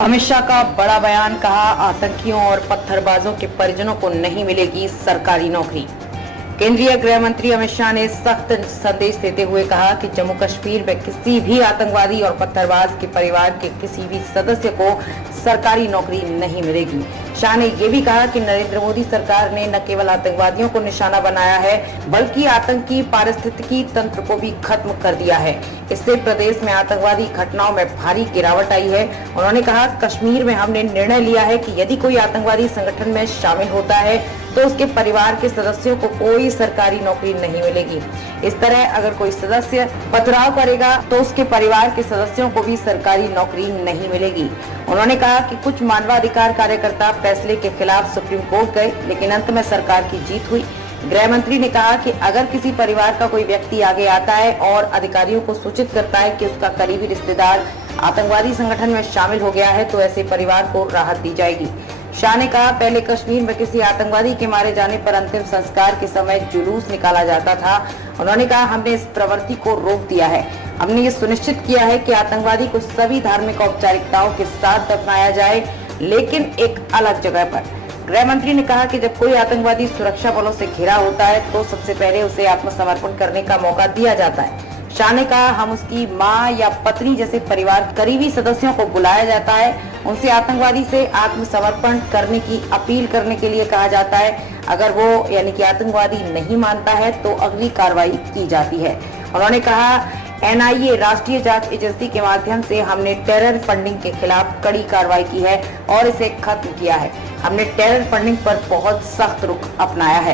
अमित शाह का बड़ा बयान, कहा आतंकियों और पत्थरबाजों के परिजनों को नहीं मिलेगी सरकारी नौकरी। केंद्रीय गृह मंत्री अमित शाह ने सख्त संदेश देते हुए कहा कि जम्मू कश्मीर में किसी भी आतंकवादी और पत्थरबाज के परिवार के किसी भी सदस्य को सरकारी नौकरी नहीं मिलेगी। शाह ने ये भी कहा कि नरेंद्र मोदी सरकार ने न केवल आतंकवादियों को निशाना बनाया है बल्कि आतंकी पारिस्थितिकी तंत्र को भी खत्म कर दिया है। इससे प्रदेश में आतंकवादी घटनाओं में भारी गिरावट आई है। उन्होंने कहा, कश्मीर में हमने निर्णय लिया है कि यदि कोई आतंकवादी संगठन में शामिल होता है तो उसके परिवार के सदस्यों को कोई सरकारी नौकरी नहीं मिलेगी। इस तरह अगर कोई सदस्य पथराव करेगा तो उसके परिवार के सदस्यों को भी सरकारी नौकरी नहीं मिलेगी। उन्होंने कहा कि कुछ मानवाधिकार कार्यकर्ता फैसले के खिलाफ सुप्रीम कोर्ट गए, लेकिन अंत में सरकार की जीत हुई। गृह मंत्री ने कहा कि अगर किसी परिवार का कोई व्यक्ति आगे आता है और अधिकारियों को सूचित करता है कि उसका करीबी रिश्तेदार आतंकवादी संगठन में शामिल हो गया है तो ऐसे परिवार को राहत दी जाएगी। शाह ने कहा, पहले कश्मीर में किसी आतंकवादी के मारे जाने पर अंतिम संस्कार के समय जुलूस निकाला जाता था। उन्होंने कहा, हमने इस प्रवृत्ति को रोक दिया है। हमने ये सुनिश्चित किया है कि आतंकवादी को सभी धार्मिक औपचारिकताओं के साथ दफनाया जाए, लेकिन एक अलग जगह पर। गृह मंत्री ने कहा कि जब कोई आतंकवादी सुरक्षा बलों से घिरा होता है तो सबसे पहले उसे आत्मसमर्पण करने का मौका दिया जाता है। शाह ने कहा, हम उसकी मां या पत्नी जैसे परिवार करीबी सदस्यों को बुलाया जाता है, उनसे आतंकवादी से आत्मसमर्पण करने की अपील करने के लिए कहा जाता है। अगर वो यानी कि आतंकवादी नहीं मानता है तो अगली कार्रवाई की जाती है। उन्होंने कहा, एनआईए राष्ट्रीय जांच एजेंसी के माध्यम से हमने टेरर फंडिंग के खिलाफ कड़ी कार्रवाई की है और इसे खत्म किया है। हमने टेरर फंडिंग पर बहुत सख्त रुख अपनाया है।